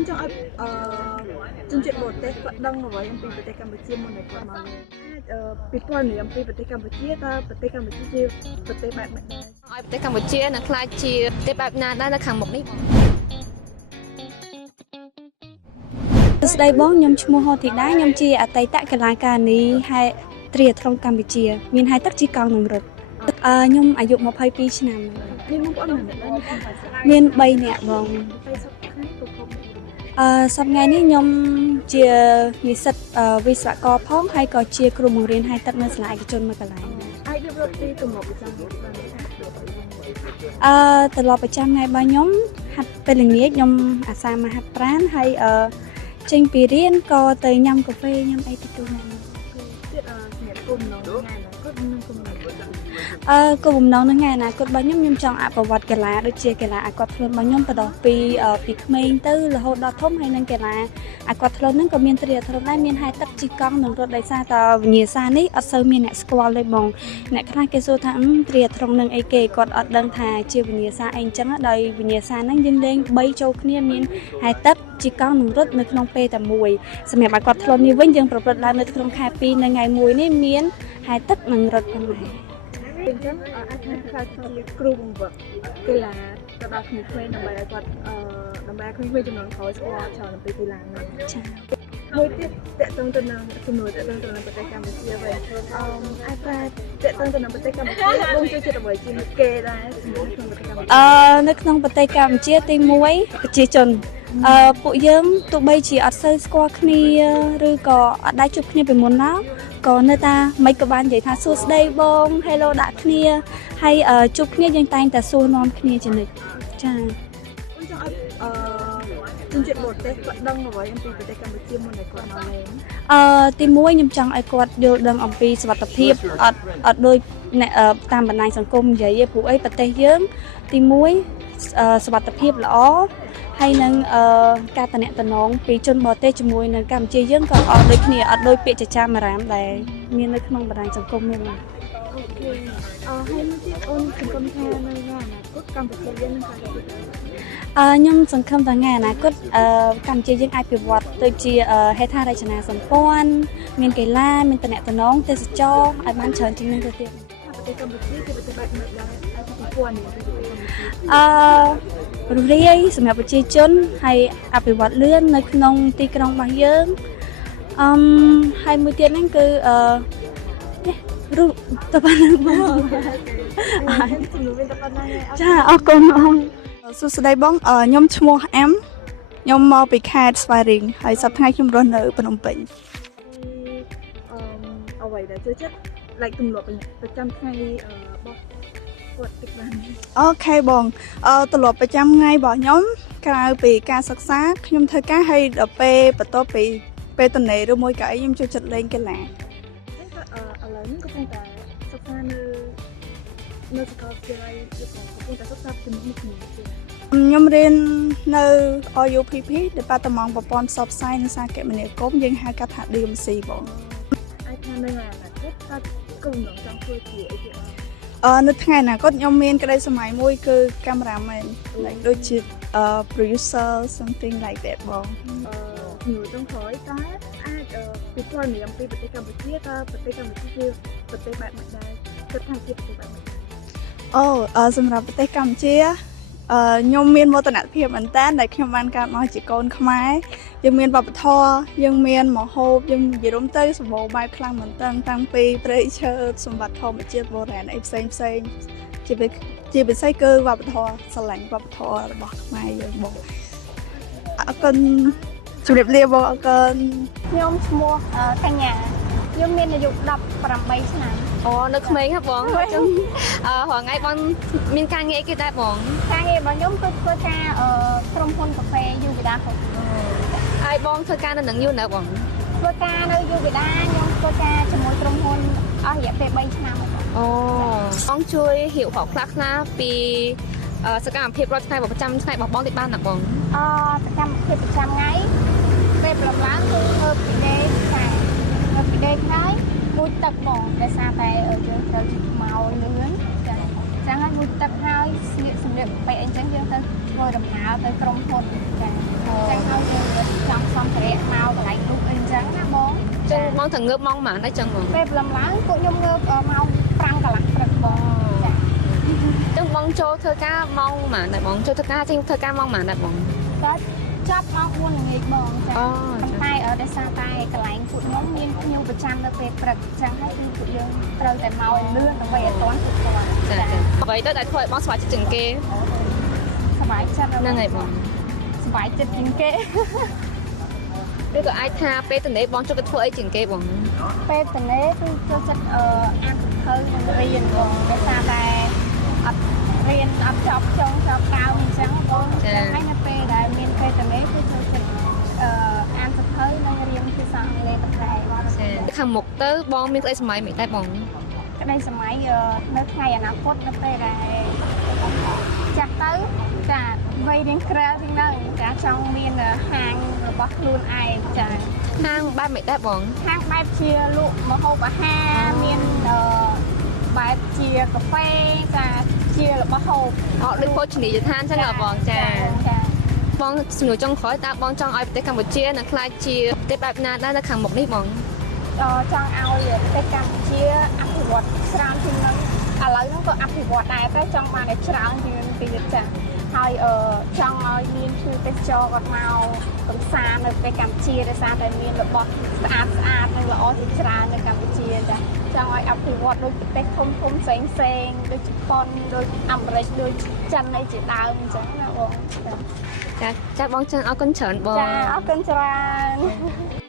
អូនចង់ឲ្យជនជាតិបរទេសគាត់ដឹងអ្វីអំពីប្រទេសកម្ពុជាមុននឹងគាត់មកលេងពីព័ត៌មានអំពីប្រទេសកម្ពុជាតើប្រទេសកម្ពុជាជាប្រទេសបែបម៉េចដែរឲ្យប្រទេសកម្ពុជានឹងខ្លាចជាប្រទេសបែបណាដែរនៅខាងមុខនេះស្ដីបងខ្ញុំឈ្មោះហូធីតាខ្ញុំជាអតីតកីឡាការិនីហែទ្រីអាត្លុងកម្ពុជាមានហែទឹកជិះកង់នឹងរត់ខ្ញុំអាយុ22ឆ្នាំមានបងប្អូនម្នាក់ដែរមាន3នាក់បងសប្តាហ៍នេះខ្ញុំជានិស្សិតវិស្វករផងហើយក៏ជាគ្រូបង្រៀនហែទឹកនៅសាលាឯកជនមួយកន្លែងអាចរៀបរាប់ពីទម្លាប់ប្រចាំថ្ងៃទម្លាប់ប្រចាំថ្ងៃរបស់ខ្ញុំហាត់ពេលល្ងាចខ្ញុំអាសាមកហាត់ប្រាណហើយចេញពីរៀនក៏ទៅញ៉ាំកាហ្វេញ៉ាំអីទៅទូហ្នឹងទៀតសម្រាប់គុំនៅថ្ងៃណាគាត់នឹងគុំនៅគោលបំណងនៅថ្ងៃអនាគតរបស់ខ្ញុំចង់អភិវឌ្ឍកីឡាដូចជាកីឡាអាကွាធ្លុនរបស់ខ្ញុំបន្តពីក្មេងទៅរហូតដល់ធំហើយនឹងកីឡាអាကွាធ្លុនហ្នឹងក៏មានទ្រីអាត្លុនដែរមានហែទឹកជិះកង់នឹងរត់ដោយសារតវិញ្ញាសានេះអត់សូវមានអ្នកស្គាល់ទេបងអ្នកខ្លះគេសួរថាទ្រីអាត្លុននឹងអីគេគាត់អត់ដឹងថាជាវិញ្ញាសាអីអញ្ចឹងដោយវិញ្ញាសាហ្នឹងយើងលេង3ចូលគ្នាមានហែទឹកជិះកង់នឹងរត់នៅក្នុងពេលតែមួយសម្រាប់អាကွាធ្លុននេះវិញយើងប្រព្រឹត្តឡើងនៅក្នុងខែ2នៅថ្ងៃ1នេះមានហែទឹកនឹងរត់ផងដែរអញ្ចឹងអាចថាខ្លះជាគ្រូបង្វឹកកីឡាទៅដល់ក្មេងៗដើម្បីឲ្យគាត់ដើម្បីឲ្យក្មេងៗចំនួនក្រោយស្គាល់ច្រើនអំពីកីឡាហ្នឹងចា៎មួយទៀតតកតងទៅនឹងជំនួយតកតងទៅនឹងប្រទេសកម្ពុជាវិញអាចថាតកតងទៅនឹងប្រទេសកម្ពុជាបងជួយចិត្តអ្វីជាងគេដែរនៅក្នុងប្រទេសកម្ពុជាទី1ប្រជាជនពួកយើងទោះបីជាអត់សូវស្គាល់គ្នាឬក៏អត់ដែរជួបគ្នាពីមុនណាក៏នៅតែមិនក៏បាននិយាយថាសួស្ដីបង Hello ដាក់គ្នាហើយជួបគ្នាយើងតែងតែសួរនាំគ្នាជានិច្ចចា៎អូនចង់ឲ្យជនជាតិបរទេសគាត់ដឹងអ្វីអំពីប្រទេសកម្ពុជាមុននឹងគាត់មកលេងទី1ខ្ញុំចង់ឲ្យគាត់យល់ដឹងអំពីសុវត្ថិភាពអត់ដូចតាមបណ្ដាញសង្គមនិយាយទេព្រោះអីប្រទេសយើងទី1សុវត្ថិភាពល្អហើយនឹងការតំណតំណងពីជនបរទេសជាមួយនៅកម្ពុជាយើងក៏អត់ដូចគ្នាអត់ដូចពាក្យចចាមអារាមដែលមាននៅក្នុងបណ្ដាញសង្គមនេះអូខេហើយមួយទៀតអូនសង្ឃឹមថានៅថ្ងៃអនាគតកម្ពុជាយើងនឹងអាចខ្ញុំសង្ឃឹមថាថ្ងៃអនាគតកម្ពុជាយើងអាចពិវត្តទៅជាហេដ្ឋារចនាសម្ព័ន្ធមានកីឡាមានតំណតំណងទេសចរឲ្យបានច្រើនជាងនេះទៅទៀតប្រទេសកម្ពុជាជាប្រទេសបែបម៉េចដែរអាចពិព័រណ៍នេះប្រទេសកម្ពុជារស់រាយសម្រាប់ប្រជាជនហើយអភិវឌ្ឍលឿននៅក្នុងទីក្រុងរបស់យើងហើយមួយទៀតហ្នឹងគឺរូបតប៉ុណ្ណឹងបងចាអរគុណបងសួស្តីបងខ្ញុំឈ្មោះអែមខ្ញុំមកពីខេត្តស្វាយរៀងហើយសប្តាហ៍ខ្ញុំរស់នៅភ្នំពេញអ្វីដែលចូលចិត្តទម្លាប់ប្រចាំថ្ងៃរបស់គាត់តិចបានអូខេបងទម្លាប់ប្រចាំថ្ងៃរបស់ខ្ញុំក្រៅពីការសិក្សាខ្ញុំធ្វើការហើយដល់ពេលបន្ទាប់ពីពេលទំនេរឬមួយក៏អីខ្ញុំចូលចិត្តលេងកីឡាឥឡូវនេះកំពុងតែសិក្សានៅសាកលវិទ្យាល័យឬក៏កំពុងតែសិក្សាជំនាញនេះខ្ញុំរៀននៅ RUPP Department ប្រព័ន្ធផ្សព្វផ្សាយនិងសារគមនាគមន៍យើងហៅកាត់ថា DMC បងអាចថានៅថ្ងៃអនាគតតើគោលបំណងចង់ធ្វើជាអីទៀតនៅថ្ងៃអនាគតខ្ញុំមានក្តីស្រមៃមួយគឺ cameraman ដូចជា producer something like that បងជំនួយចុងក្រោយតើអាចពិព័រណ៍អំពីប្រទេសកម្ពុជាតើប្រទេសកម្ពុជាជាប្រទេសបែបម៉េចដែរគិតថាជាប្រទេសបែបម៉េចសម្រាប់ប្រទេសកម្ពុជាខ្ញុំមានមោទនភាពមែនតើដែលខ្ញុំបានកើតមកជាកូនខ្មែរយើងមានវប្បធម៌យើងមានម្ហូបយើងនិយាយរួមទៅសម្បូរបែបខ្លាំងមែនតើតាំងពីព្រៃឈើសម្បត្តិធម្មជាតិបុរាណអីផ្សេងជាពិសេសគឺវប្បធម៌ស្រឡាញ់វប្បធម៌របស់ខ្មែរយើងបងអរគុណជម្រាបលាបងអរគុណខ្ញុំឈ្មោះកញ្ញាខ្ញុំមានអាយុ18ឆ្នាំអូនៅក្មេងហ៎បងរងថ្ងៃបងមានការងារអីគេដែរបងការងាររបស់ខ្ញុំគឺធ្វើការក្រុមហ៊ុនកាហ្វេយូវីដាផងហើយបងធ្វើការនៅនឹងយូរណាស់បងធ្វើការនៅយូវីដាខ្ញុំធ្វើការជាមួយក្រុមហ៊ុនអស់រយៈពេល3ឆ្នាំហើយអូបងជួយហៀវរកខ្លះពីសកម្មភាពរាល់ថ្ងៃប្រចាំថ្ងៃរបស់បងទីបានណាបងសកម្មភាពប្រចាំថ្ងៃពេលប្រឡងគឺធ្វើពីដេកថ្ងៃមួយទឹកបងដោយសារតែយើងត្រូវមកលឿនចា៎ចឹងហើយមួយទឹកហើយស្លៀកសម្លៀកបែបអីចឹងយើងទៅធ្វើដំណើរទៅក្រុមហ៊ុនចា៎ចឹងហើយ thằng ngớp mong mà nói chân mà về làm lá của nhung ngơ mau prang cả lạc thật bò chân bong cho thơ ca mong mà đại bóng cho thơ ca trên thơ ca mong mà đại bóng có chắp mau buôn là nghịch bò tay ở đây xa tay cả lạnh phụ nhóm miên cũng nhiều trăm được về bật chẳng hay đi phụ dương rồi tại màu lươn nó về toán phụ toàn vậy đó đại thôi bóng xoáy chừng kê sải chân nên này bóng sải chân chính kê bây giờ ai tha pe từ đấy bóng cho cái thôi ấy chừng kê bóng pe từ đấy cho chất ăn hơn riêng bò để xa tay riêng ấp chọc trong chọc cao mình sáng bò hay là pe đại miên pe từ đấy cho chất ăn thật hơi nó riêng khi sang lên tập này thằng một tớ bóng miếng cái máy mình tay bóng cái đây là máy nó ngày nào cốt nó pe đại chặt tới cả vây đến kêu thì nó cả trong miền hàng bắc luôn ai chả hang ba mẹ tay bóng hàng bài chia lụ mà hộp ở ha miền bài chia cà phê chả chia là bao hộp họ đi phố chỉ để than chắc là bóng trà bóng nổi trong khói ta bóng trong ai tới Campuchia là khai chia tới bạc na đã là khẳng một đi bóng trong ao liền tới Campuchia ăn thì bọt sram thì nó lấy nó có ăn thì bọt này tới trong mà để sram thì mình bị chảហើយចង់ឲ្យមានគឺទេសចរគាត់មកកំសាន្តនៅពេលកម្ពុជាដោយសារតែមានរបស់ស្អាតនិងល្អជាច្រើននៅកម្ពុជាចាចង់ឲ្យអភិវឌ្ឍដូចប្រទេសធំផ្សេងដូចជប៉ុនដូចអាមេរិកដូចចិនអីជាដើមអញ្ចឹងណាបងចា ចាបងចឹងអរគុណច្រើនបង ចាអរគុណច្រើន